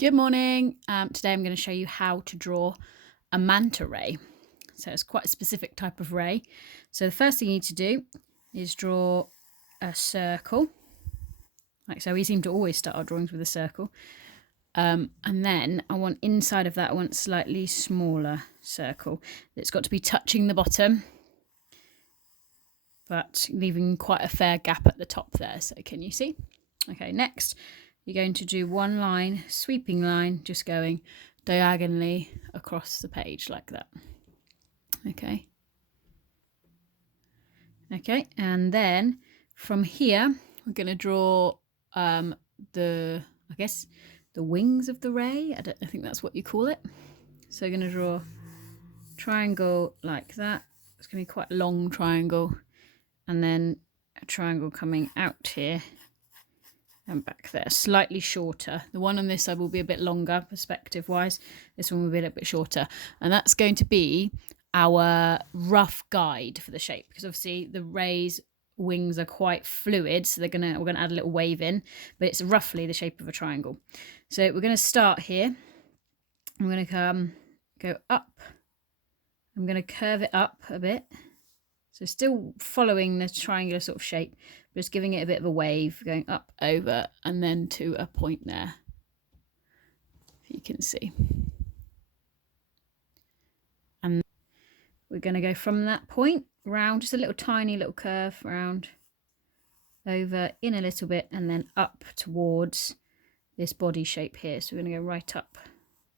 Good morning. Today I'm going to show you how to draw a manta ray. So it's quite a specific type of ray. So the first thing you need to do is draw a circle. Like so, we seem to always start our drawings with a circle. And then I want inside of that, I want a slightly smaller circle. It's got to be touching the bottom, but leaving quite a fair gap at the top there. So can you see? Okay, next you're going to do one line, sweeping line, just going diagonally across the page like that. Okay, and then from here we're going to draw the wings of the ray. I think that's what you call it. So we're going to draw a triangle like that. It's going to be quite a long triangle, and then a triangle coming out here and back there, slightly shorter. The one on this side will be a bit longer perspective wise. This one will be a little bit shorter, and that's going to be our rough guide for the shape, because obviously the ray's wings are quite fluid, so we're gonna add a little wave in, but it's roughly the shape of a triangle. So we're going to start here. I'm going to go up. I'm going to curve it up a bit, so still following the triangular sort of shape, but just giving it a bit of a wave, going up, over, and then to a point there, if you can see. And we're going to go from that point round, just a little tiny little curve round, over, in a little bit, and then up towards this body shape here. So we're going to go right up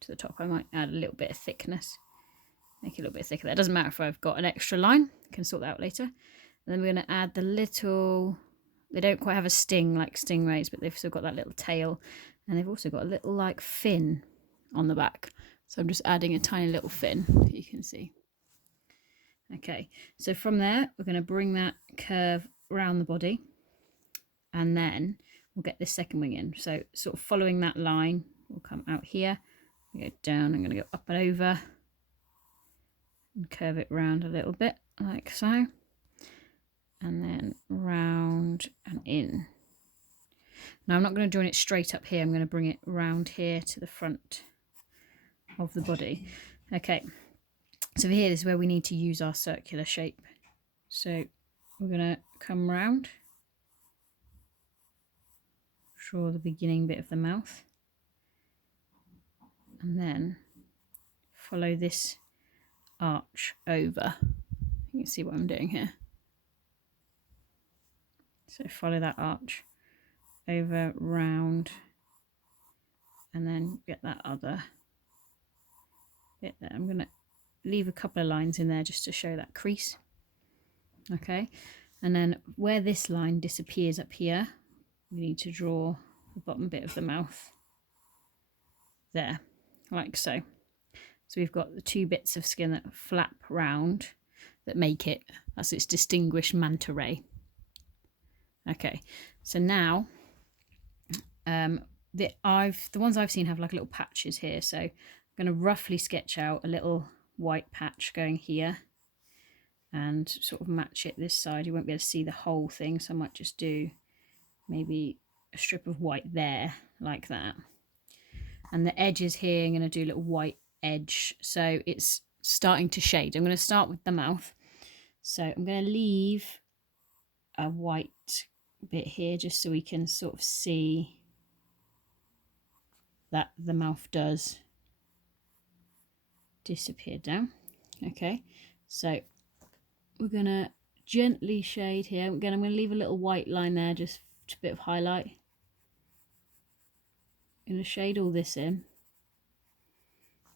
to the top. I might add a little bit of thickness, make it a little bit thicker. That doesn't matter if I've got an extra line, I can sort that out later. And then we're going to add the little, they don't quite have a sting like stingrays, but they've still got that little tail, and they've also got a little like fin on the back. So I'm just adding a tiny little fin, you can see. Okay, so from there we're going to bring that curve around the body, and then we'll get this second wing in. So sort of following that line, we'll come out here, we go down, I'm going to go up and over and curve it round a little bit like so, and then round and in. Now I'm not going to join it straight up here, I'm going to bring it round here to the front of the body. Okay, so here this is where we need to use our circular shape. So we're going to come round, draw the beginning bit of the mouth, and then follow this arch over. You can see what I'm doing here. So follow that arch over, round, and then get that other bit there. I'm going to leave a couple of lines in there just to show that crease. Okay, and then where this line disappears up here, we need to draw the bottom bit of the mouth there, like so. So we've got the two bits of skin that flap round that make it, that's its distinguished manta ray. Okay, so now the ones I've seen have like little patches here, so I'm going to roughly sketch out a little white patch going here and sort of match it this side. You won't be able to see the whole thing, so I might just do maybe a strip of white there like that, and the edges here I'm going to do a little white edge, so it's starting to shade. I'm going to start with the mouth, so I'm going to leave a white bit here just so we can sort of see that the mouth does disappear down. Okay, so we're going to gently shade here. Again, I'm going to leave a little white line there, just a bit of highlight. I'm going to shade all this in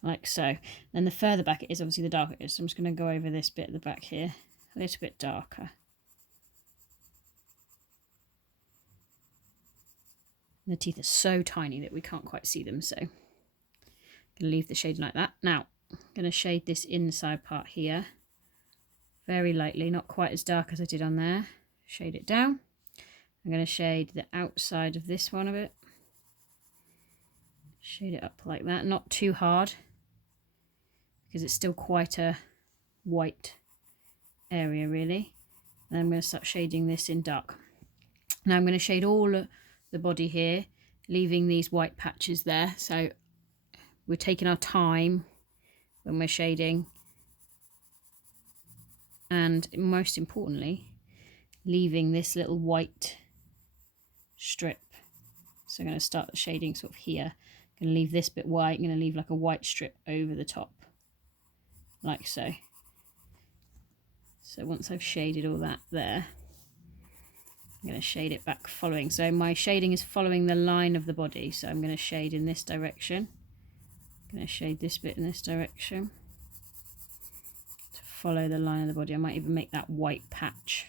like so. Then the further back it is, obviously the darker it is, so I'm just going to go over this bit at the back here a little bit darker. And the teeth are so tiny that we can't quite see them, so I'm going to leave the shading like that. Now I'm going to shade this inside part here very lightly, not quite as dark as I did on there. Shade it down. I'm going to shade the outside of this one a bit. Shade it up like that, not too hard, because it's still quite a white area really. And I'm going to start shading this in dark. Now I'm going to shade all the body here leaving these white patches there. So we're taking our time when we're shading, and most importantly, leaving this little white strip. So I'm going to start the shading sort of here. I'm going to leave this bit white. I'm going to leave like a white strip over the top, like so. So once I've shaded all that there, I'm going to shade it back following. So my shading is following the line of the body. So I'm going to shade in this direction. I'm going to shade this bit in this direction to follow the line of the body. I might even make that white patch.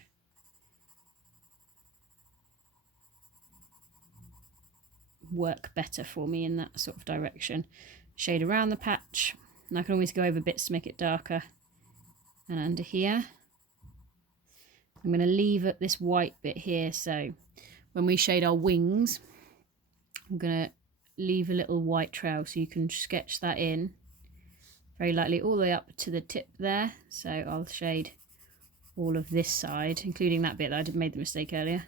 Work better for me in that sort of direction. Shade around the patch, and I can always go over bits to make it darker. And under here, I'm going to leave at this white bit here, so when we shade our wings, I'm going to leave a little white trail, so you can sketch that in very lightly all the way up to the tip there. So I'll shade all of this side, including that bit that I made the mistake earlier.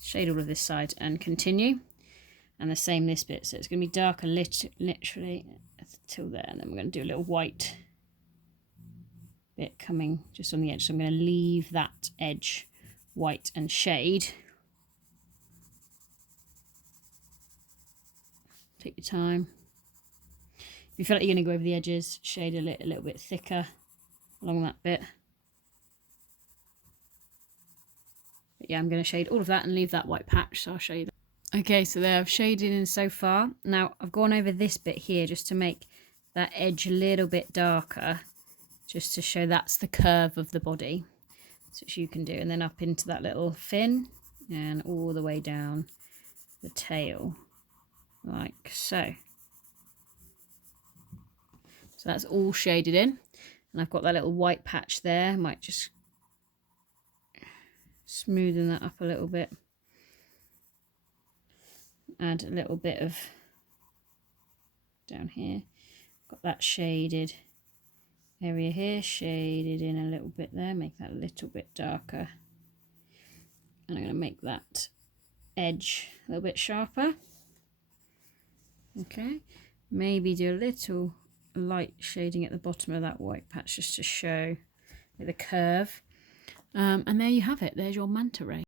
Shade all of this side and continue, and the same this bit, so it's going to be darker literally till there, and then we're going to do a little white bit coming just on the edge. So I'm going to leave that edge white and shade. Take your time. If you feel like you're going to go over the edges, shade a little bit thicker along that bit. But yeah, I'm going to shade all of that and leave that white patch, so I'll show you that. Okay, so there I've shaded in so far. Now I've gone over this bit here just to make that edge a little bit darker, just to show that's the curve of the body, which you can do, and then up into that little fin and all the way down the tail, like so. So that's all shaded in, and I've got that little white patch there. I might just smoothen that up a little bit, add a little bit of down here, got that shaded area here, shaded in a little bit there, make that a little bit darker, and I'm going to make that edge a little bit sharper. Okay, maybe do a little light shading at the bottom of that white patch just to show the curve, and there you have it. There's your manta ray.